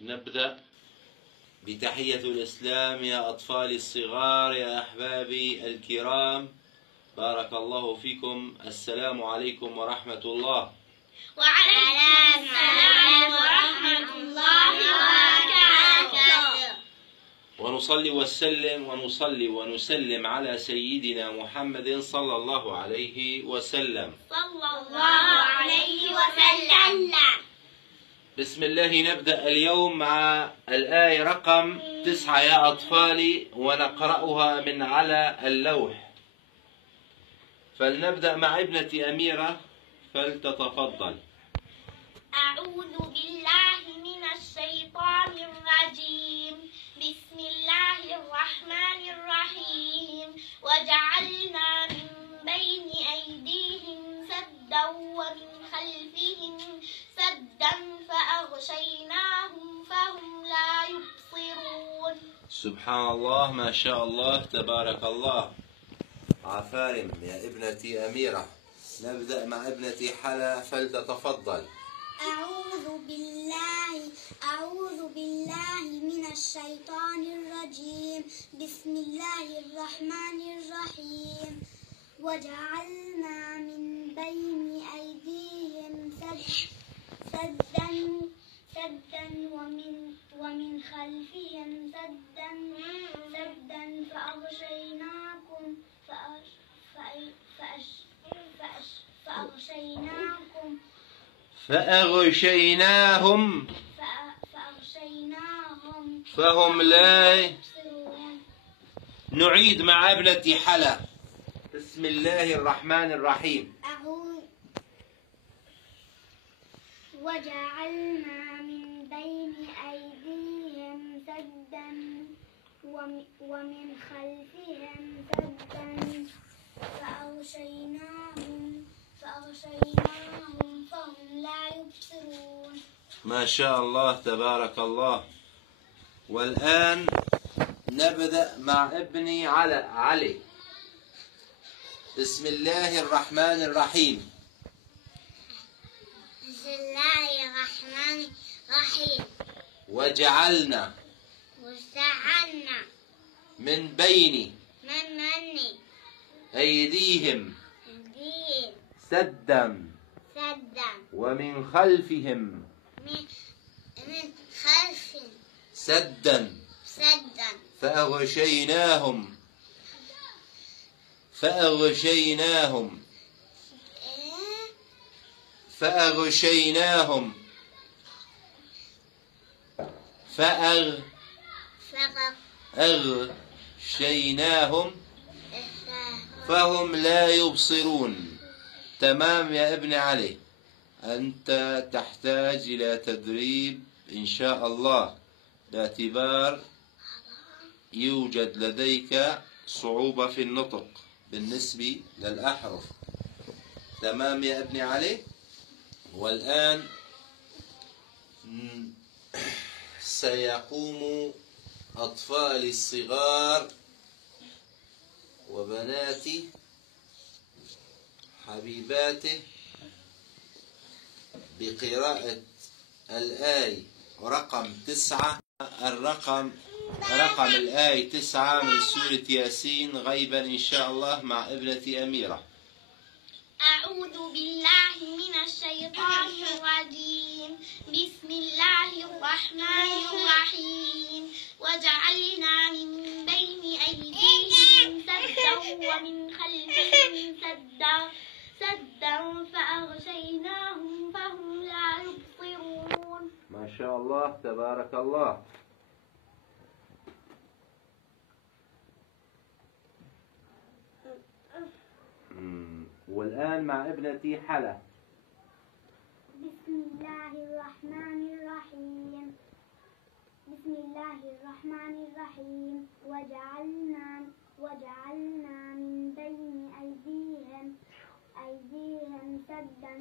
نبدأ بتحية الإسلام يا أطفالي الصغار، يا أحبابي الكرام، بارك الله فيكم. السلام عليكم ورحمة الله. وعليكم السلام ورحمة الله وبركاته. ونصلي ونسلم على سيدنا محمد صلى الله عليه وسلم. بسم الله. نبدأ اليوم مع الآية رقم 9 يا أطفالي، ونقرأها من على اللوح. فلنبدأ مع ابنتي أميرة، فلتتفضل. أعوذ بالله من الشيطان الرجيم. بسم الله الرحمن الرحيم. وجعلنا من بين أيديهم سدا ومن خلفهم سدا فأغشيناهم فهم لا يبصرون. سبحان الله، ما شاء الله، تبارك الله. عفارم يا ابنتي أميرة. نبدأ مع ابنتي حلا، فلتتفضل. أعوذ بالله من الشيطان الرجيم. بسم الله الرحمن الرحيم. وجعلنا من بين أيديهم سدا ومن خلفهم سدا فأغشيناهم فهم لا يبصرون. نعيد مع ابنتي حلا. بسم الله الرحمن الرحيم. وجعلنا من بين أيديهم سدا ومن خلفهم سدا فأغشيناهم فهم لا يبصرون. ما شاء الله، تبارك الله. والآن نبدأ مع ابني علي. بسم الله الرحمن الرحيم. بسم الله الرحمن الرحيم. وجعلنا من بين أيديهم سدا ومن خلفهم سدا فأغشيناهم فأغشيناهم فهم لا يبصرون. تمام يا ابن علي. أنت تحتاج إلى تدريب إن شاء الله، باعتبار يوجد لديك صعوبة في النطق بالنسبة للأحرف. تمام يا ابن علي. والآن سيقوم أطفالي الصغار وبناتي حبيباتي بقراءة الآية رقم 9. رقم الآية 9 من سورة ياسين غيبا إن شاء الله مع ابنتي أميرة. أعوذ بالله من الشيطان الرجيم. بسم الله الرحمن الرحيم. وجعلنا من بين أيديهم سدا ومن خلفهم سدا فأغشيناهم فهم لا يبصرون. ما شاء الله، تبارك الله. والآن مع ابنتي حلا. بسم الله الرحمن الرحيم. وجعلنا من بين أيديهم سدا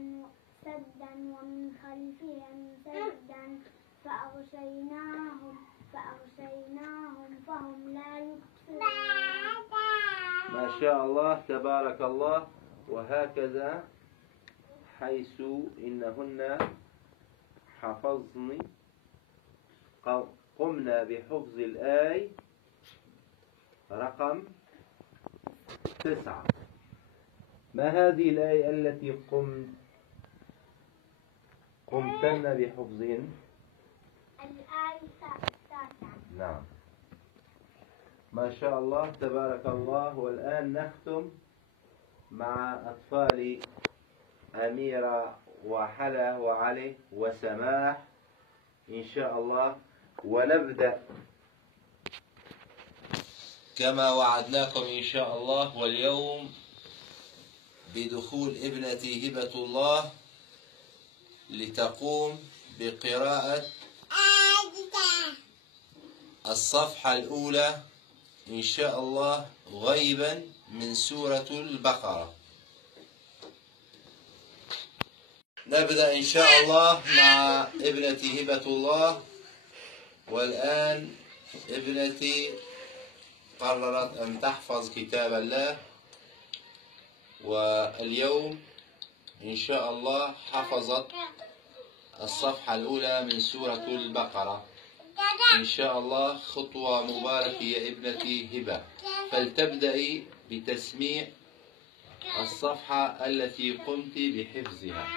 ومن خلفهم سدا فأغشيناهم فهم لا يبصرون. ما شاء الله، تبارك الله. وهكذا حيث إنهن حفظني قمنا بحفظ الآية رقم 9. ما هذه الآية التي قمتن بحفظهن؟ الآية 9. نعم، ما شاء الله تبارك الله. والآن نختم مع أطفال أميرة وحلا وعلي وسماح إن شاء الله، ونبدأ كما وعدناكم إن شاء الله. واليوم بدخول ابنتي هبة الله لتقوم بقراءة الصفحة الأولى إن شاء الله غيبا من سورة البقرة. نبدأ إن شاء الله مع ابنتي هبة الله. والآن ابنتي قررت أن تحفظ كتاب الله، واليوم إن شاء الله حفظت الصفحة الأولى من سورة البقرة إن شاء الله. خطوة مباركة يا ابنتي هبة، فلتبدأي بتسميع الصفحة التي قمت بحفظها.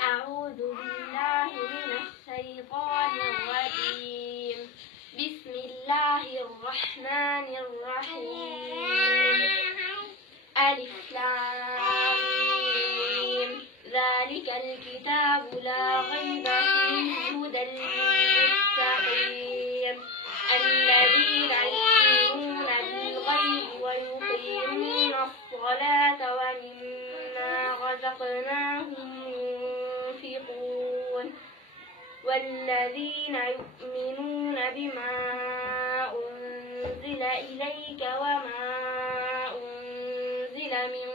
أعوذ بالله من الشيطان الرجيم. بسم الله الرحمن الرحيم. ألف لام ميم. ذلك الكتاب لا ريب فيه هدى للمتقين الذين يؤمنون بالغيب ويقيمون الصلاة ومما رزقناهم ينفقون والذين يؤمنون بما أنزل إليك وما أنزل من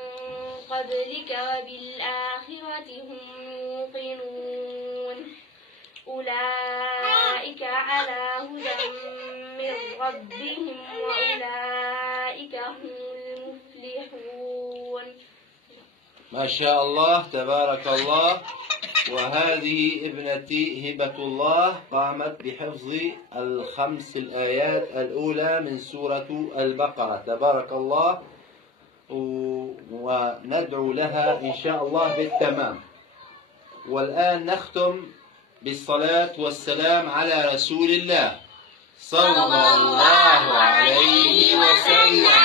قبلك وبالآخرة هم يوقنون أولئك على هدى من ربهم وأولئك هم المفلحون. ما شاء الله تبارك الله. وهذه ابنتي هبة الله قامت بحفظ الخمس الآيات الأولى من سورة البقرة تبارك الله، وندعو لها إن شاء الله بالتمام. والآن نختم بالصلاة والسلام على رسول الله صلى الله عليه وسلم.